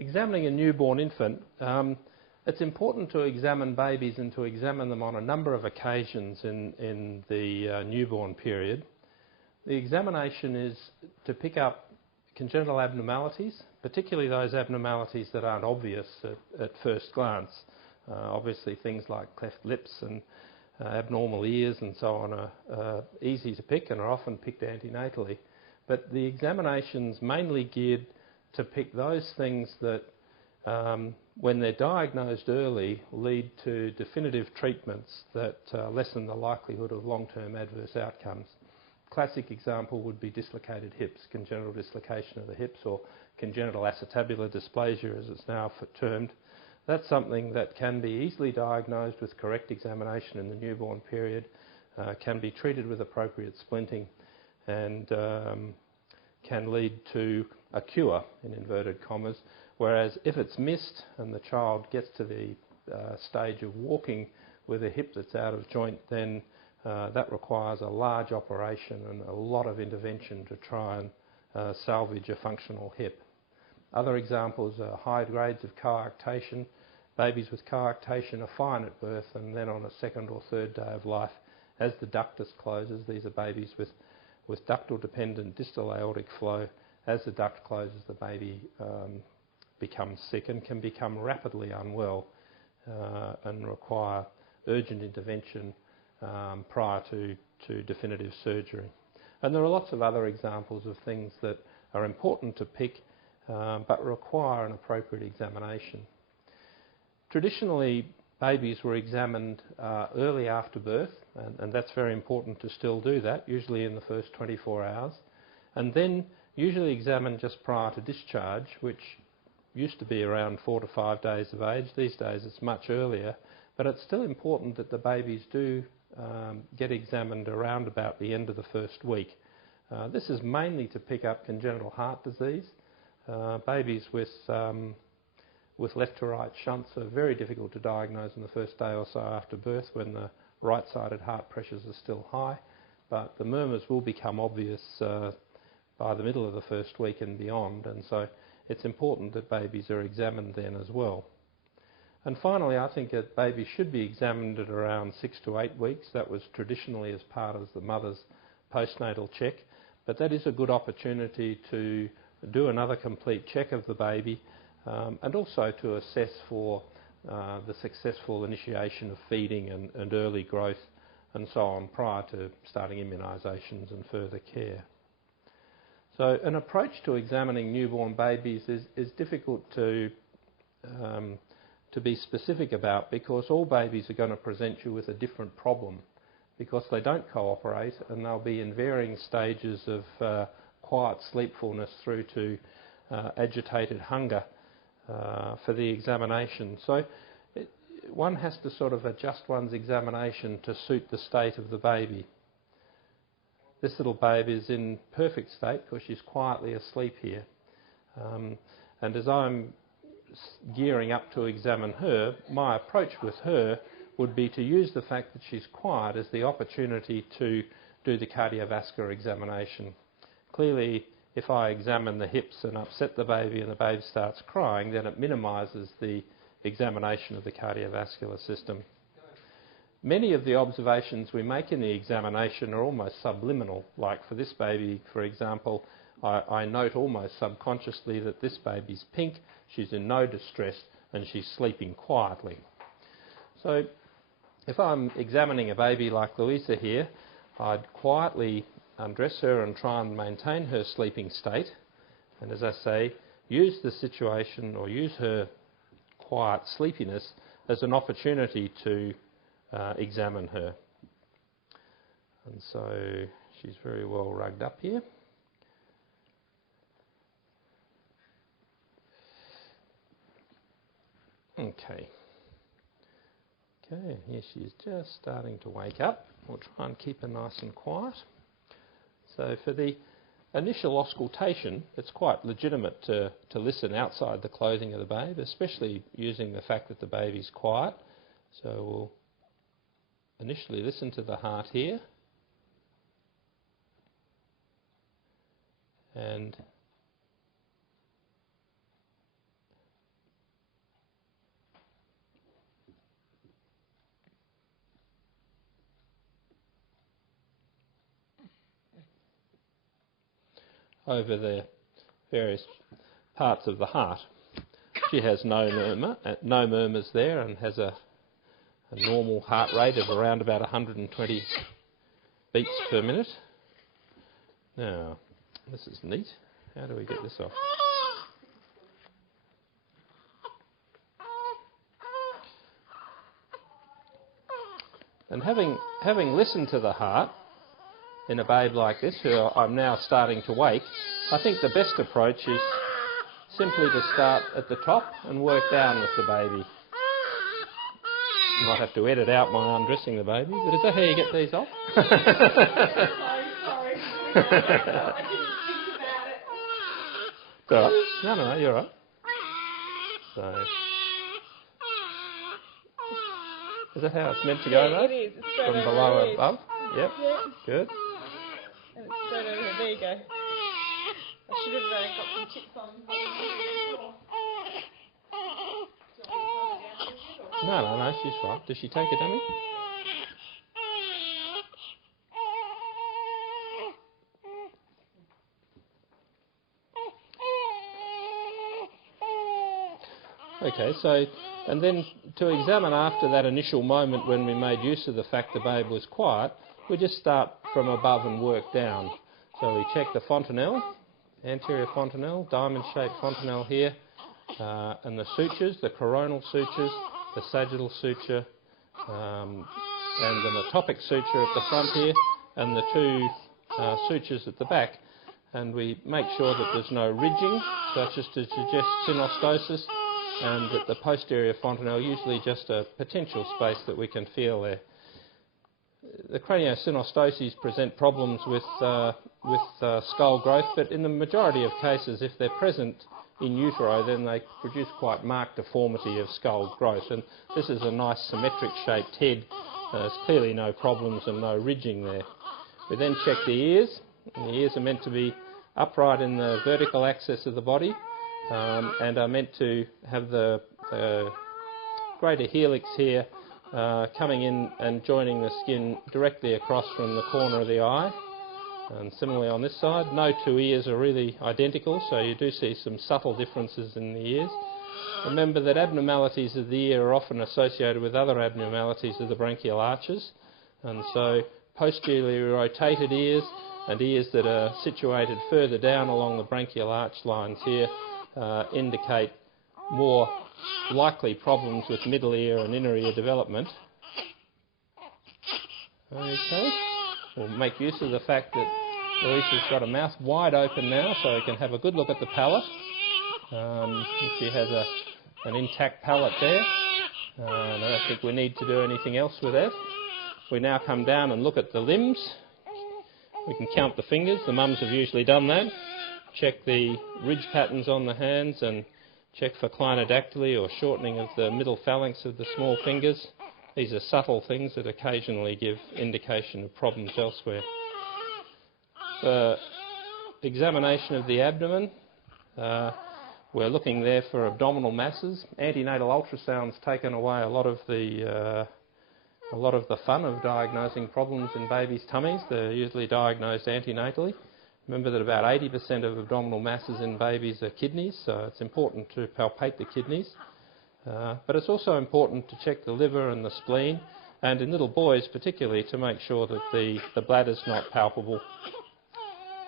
Examining a newborn infant, it's important to examine babies and to examine them on a number of occasions in the newborn period. The examination is to pick up congenital abnormalities, particularly those abnormalities that aren't obvious at first glance. Obviously things like cleft lips and abnormal ears and so on are easy to pick and are often picked antenatally. But the examination's mainly geared to pick those things that, when they're diagnosed early, lead to definitive treatments that lessen the likelihood of long-term adverse outcomes. Classic example would be dislocated hips, congenital dislocation of the hips, or congenital acetabular dysplasia as it's now termed. That's something that can be easily diagnosed with correct examination in the newborn period, can be treated with appropriate splinting, and can lead to a cure, in inverted commas, whereas if it's missed and the child gets to the stage of walking with a hip that's out of joint, then that requires a large operation and a lot of intervention to try and salvage a functional hip. Other examples are high grades of coarctation. Babies with coarctation are fine at birth, and then on a second or third day of life, as the ductus closes, these are babies with ductal dependent distal aortic flow. As the duct closes, the baby becomes sick and can become rapidly unwell and require urgent intervention prior to definitive surgery. And there are lots of other examples of things that are important to pick but require an appropriate examination. Traditionally, babies were examined early after birth, and that's very important to still do that, usually in the first 24 hours, and then usually examined just prior to discharge, which used to be around 4 to 5 days of age. These days it's much earlier, but it's still important that the babies do get examined around about the end of the first week. This is mainly to pick up congenital heart disease. Babies with left to right shunts are very difficult to diagnose in the first day or so after birth when the right-sided heart pressures are still high, but the murmurs will become obvious by the middle of the first week and beyond, and so it's important that babies are examined then as well. And finally, I think that babies should be examined at around 6 to 8 weeks. That was traditionally as part of the mother's postnatal check, but that is a good opportunity to do another complete check of the baby and also to assess for the successful initiation of feeding and early growth and so on prior to starting immunisations and further care. So an approach to examining newborn babies is difficult to be specific about, because all babies are going to present you with a different problem, because they don't cooperate and they'll be in varying stages of quiet sleepfulness through to agitated hunger for the examination. So one has to sort of adjust one's examination to suit the state of the baby. This little baby is in perfect state because she's quietly asleep here. And as I'm gearing up to examine her, my approach with her would be to use the fact that she's quiet as the opportunity to do the cardiovascular examination. Clearly, if I examine the hips and upset the baby and the baby starts crying, then it minimises the examination of the cardiovascular system. Many of the observations we make in the examination are almost subliminal. Like for this baby, for example, I note almost subconsciously that this baby's pink, she's in no distress, and she's sleeping quietly. So if I'm examining a baby like Louisa here, I'd quietly undress her and try and maintain her sleeping state, and as I say, use the situation or use her quiet sleepiness as an opportunity to examine her. And so she's very well rugged up here. Okay, here she is just starting to wake up. We'll try and keep her nice and quiet. So for the initial auscultation, it's quite legitimate to listen outside the clothing of the babe, especially using the fact that the baby's quiet. So we'll initially listen to the heart here, and over the various parts of the heart. She has no murmurs there, and has a normal heart rate of around about 120 beats per minute. Now, this is neat. How do we get this off? And having listened to the heart in a babe like this, who I'm now starting to wake, I think the best approach is simply to start at the top and work down with the baby. You might have to edit out my undressing the baby, but is that how you get these off? Sorry. I didn't think about it. It's all right. No, you're all right. So, is that how it's meant to go, though? It is. It's straight from over below the above? Yep. Yeah. Good. And it's straight over here. There you go. I should have got some chips on. No, she's fine. Does she take a dummy? Okay, so, and then to examine after that initial moment when we made use of the fact the babe was quiet, we just start from above and work down. So we check the fontanelle, anterior fontanelle, diamond-shaped fontanelle here, and the sutures, the coronal sutures, the sagittal suture, and the metopic suture at the front here, and the two sutures at the back. And we make sure that there's no ridging, such as to suggest synostosis, and that the posterior fontanelle, usually just a potential space that we can feel there. The craniosynostoses present problems with skull growth, but in the majority of cases, if they're present in utero, then they produce quite marked deformity of skull growth. And this is a nice symmetric shaped head. There's clearly no problems and no ridging there. We then check the ears. And the ears are meant to be upright in the vertical axis of the body, and are meant to have the greater helix here coming in and joining the skin directly across from the corner of the eye. And similarly on this side, no two ears are really identical, so you do see some subtle differences in the ears. Remember that abnormalities of the ear are often associated with other abnormalities of the branchial arches, and so posteriorly rotated ears and ears that are situated further down along the branchial arch lines here indicate more likely problems with middle ear and inner ear development. Okay, we'll make use of the fact that Louisa's got a mouth wide open now, so we can have a good look at the palate. She has an intact palate there, and I don't think we need to do anything else with that. We now come down and look at the limbs. We can count the fingers. The mums have usually done that. Check the ridge patterns on the hands and check for clinodactyly or shortening of the middle phalanx of the small fingers. These are subtle things that occasionally give indication of problems elsewhere. For examination of the abdomen, we're looking there for abdominal masses. Antenatal ultrasound's taken away a lot of the fun of diagnosing problems in babies' tummies. They're usually diagnosed antenatally. Remember that about 80% of abdominal masses in babies are kidneys, so it's important to palpate the kidneys. But it's also important to check the liver and the spleen, and in little boys particularly, to make sure that the bladder's not palpable.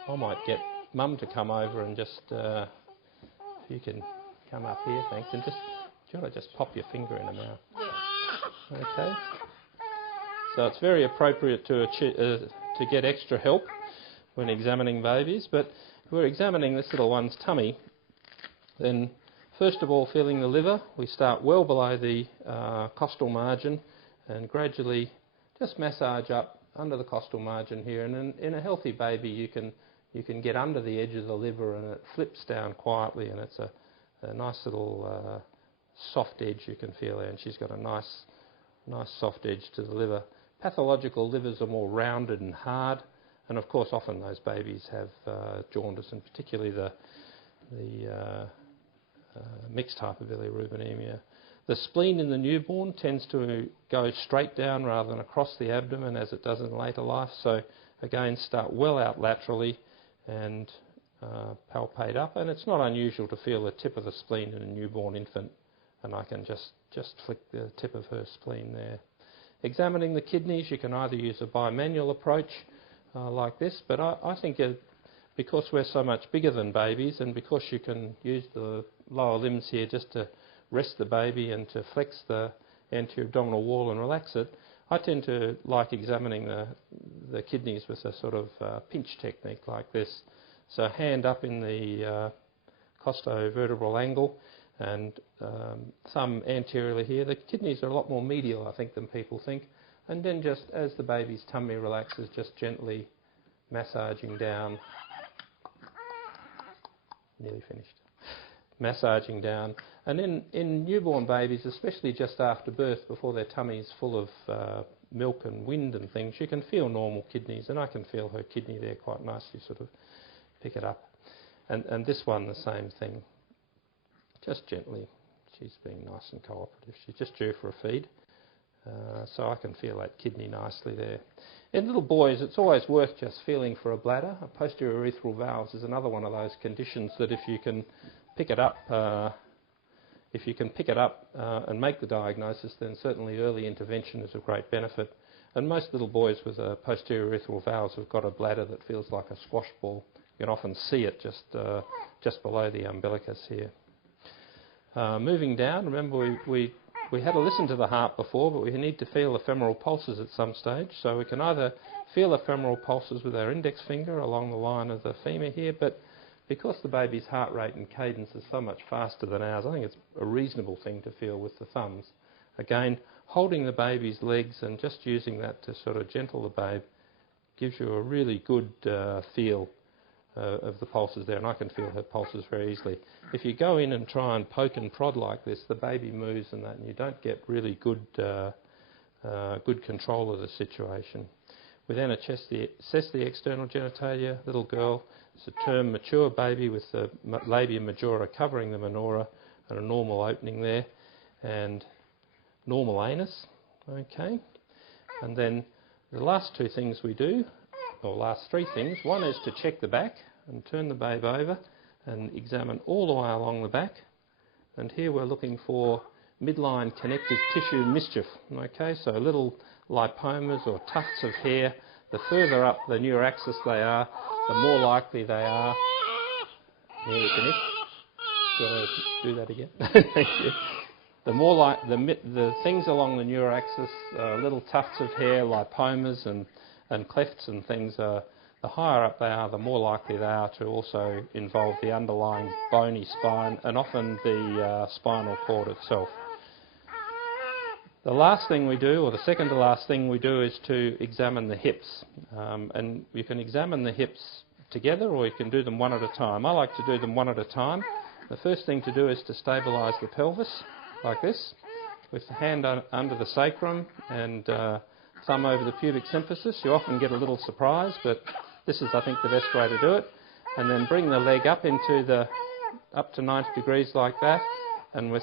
I might get Mum to come over and just, if you can come up here, thanks, and just, do you want to just pop your finger in her mouth? Yeah. Okay. So it's very appropriate to get extra help when examining babies, but if we're examining this little one's tummy, then first of all, feeling the liver, we start well below the costal margin and gradually just massage up under the costal margin here. And in a healthy baby, you can get under the edge of the liver and it flips down quietly, and it's a nice little soft edge you can feel there, and she's got a nice soft edge to the liver. Pathological livers are more rounded and hard, and of course often those babies have jaundice, and particularly the mixed hyperbilirubinemia. The spleen in the newborn tends to go straight down rather than across the abdomen as it does in later life, so again start well out laterally and palpate up, and it's not unusual to feel the tip of the spleen in a newborn infant, and I can just flick the tip of her spleen there. Examining the kidneys, you can either use a bimanual approach like this, but I think because we're so much bigger than babies, and because you can use the lower limbs here just to rest the baby and to flex the anterior abdominal wall and relax it, I tend to like examining the kidneys with a sort of pinch technique like this. So hand up in the costovertebral angle and thumb anteriorly here. The kidneys are a lot more medial, I think, than people think. And then just as the baby's tummy relaxes, just gently massaging down. Nearly finished. Massaging down. And in newborn babies, especially just after birth, before their tummy's full of milk and wind and things, you can feel normal kidneys, and I can feel her kidney there quite nicely, sort of pick it up. And this one, the same thing. Just gently. She's being nice and cooperative. She's just due for a feed. So I can feel that kidney nicely there. In little boys, it's always worth just feeling for a bladder. A posterior urethral valves is another one of those conditions that if you can pick it up, and make the diagnosis, then certainly early intervention is of great benefit. And most little boys with a posterior urethral valves have got a bladder that feels like a squash ball. You can often see it just below the umbilicus here. Moving down, remember we had to listen to the heart before, but we need to feel the femoral pulses at some stage. So we can either feel the femoral pulses with our index finger along the line of the femur here, but because the baby's heart rate and cadence is so much faster than ours, I think it's a reasonable thing to feel with the thumbs. Again, holding the baby's legs and just using that to sort of gentle the babe gives you a really good feel of the pulses there, and I can feel her pulses very easily. If you go in and try and poke and prod like this, the baby moves and that, and you don't get really good control of the situation. We then assess the external genitalia. Little girl, it's a term mature baby with the labia majora covering the minora and a normal opening there, and normal anus. Okay, and then the last two things we do, or last three things. One is to check the back and turn the babe over and examine all the way along the back. And here we're looking for midline connective tissue mischief. Okay, so little lipomas or tufts of hair. The further up the neuraxis they are, the more likely they are. Nearly finished. Do you want to do that again? Thank you. The more like the things along the neuraxis, little tufts of hair, lipomas and clefts and things, the higher up they are, the more likely they are to also involve the underlying bony spine and often the spinal cord itself. The last thing we do, or the second to last thing we do, is to examine the hips. And you can examine the hips together, or you can do them one at a time. I like to do them one at a time. The first thing to do is to stabilise the pelvis, like this, with the hand under the sacrum and thumb over the pubic symphysis. You often get a little surprise, but this is, I think, the best way to do it. And then bring the leg up up to 90 degrees like that, and with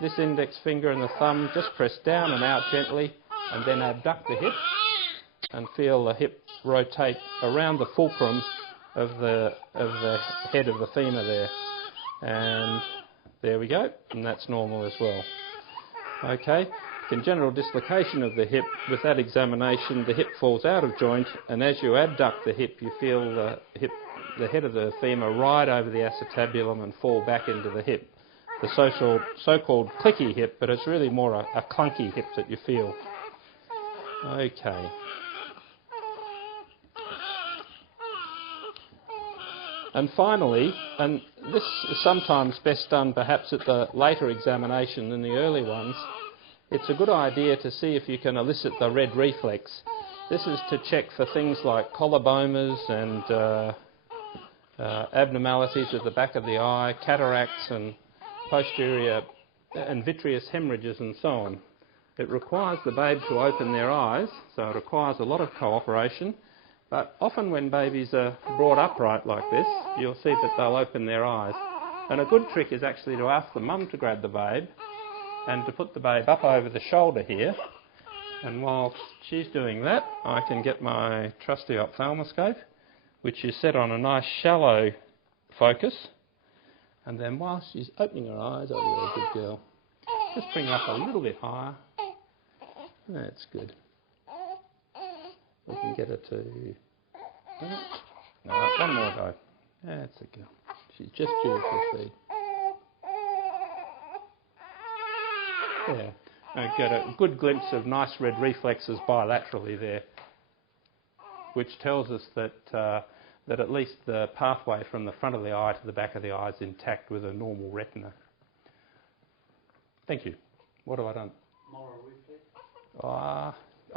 this index finger and the thumb, just press down and out gently, and then abduct the hip and feel the hip rotate around the fulcrum of the head of the femur there. And there we go, and that's normal as well. Okay, congenital dislocation of the hip. With that examination, the hip falls out of joint, and as you abduct the hip, you feel the head of the femur ride over the acetabulum and fall back into the hip. The so-called clicky hip, but it's really more a clunky hip that you feel. Okay. And finally, and this is sometimes best done perhaps at the later examination than the early ones, it's a good idea to see if you can elicit the red reflex. This is to check for things like collobomas and abnormalities at the back of the eye, cataracts and posterior and vitreous hemorrhages and so on. It requires the babe to open their eyes, so it requires a lot of cooperation. But often when babies are brought upright like this, you'll see that they'll open their eyes. And a good trick is actually to ask the mum to grab the babe and to put the babe up over the shoulder here. And while she's doing that, I can get my trusty ophthalmoscope, which is set on a nice shallow focus. And then while she's opening her eyes, oh, you're a good girl, just bring her up a little bit higher. That's good. We can get her to... No, one more go. That's a girl. She's just due for a feed. Yeah. I get a good glimpse of nice red reflexes bilaterally there, which tells us that that at least the pathway from the front of the eye to the back of the eye is intact with a normal retina. Thank you. What have I done? Moro reflex.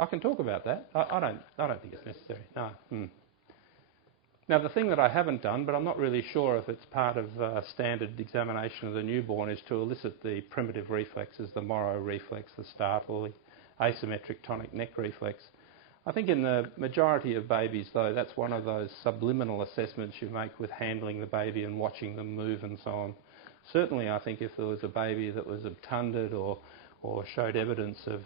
I can talk about that. I don't think it's necessary. No. Now, the thing that I haven't done, but I'm not really sure if it's part of standard examination of the newborn, is to elicit the primitive reflexes, the moro reflex, the startle, the asymmetric tonic neck reflex. I think in the majority of babies, though, that's one of those subliminal assessments you make with handling the baby and watching them move and so on. Certainly, I think if there was a baby that was obtunded or showed evidence of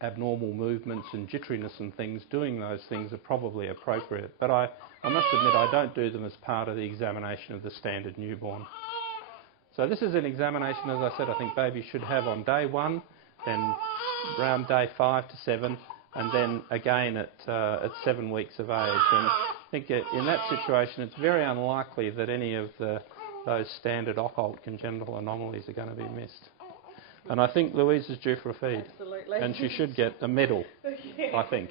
abnormal movements and jitteriness and things, doing those things are probably appropriate. But I must admit I don't do them as part of the examination of the standard newborn. So this is an examination, as I said, I think babies should have on day 1, then around day 5 to 7, and then again at 7 weeks of age. And I think in that situation it's very unlikely that any of those standard occult congenital anomalies are going to be missed. And I think Louise is due for a feed. Absolutely. And she should get a medal, I think.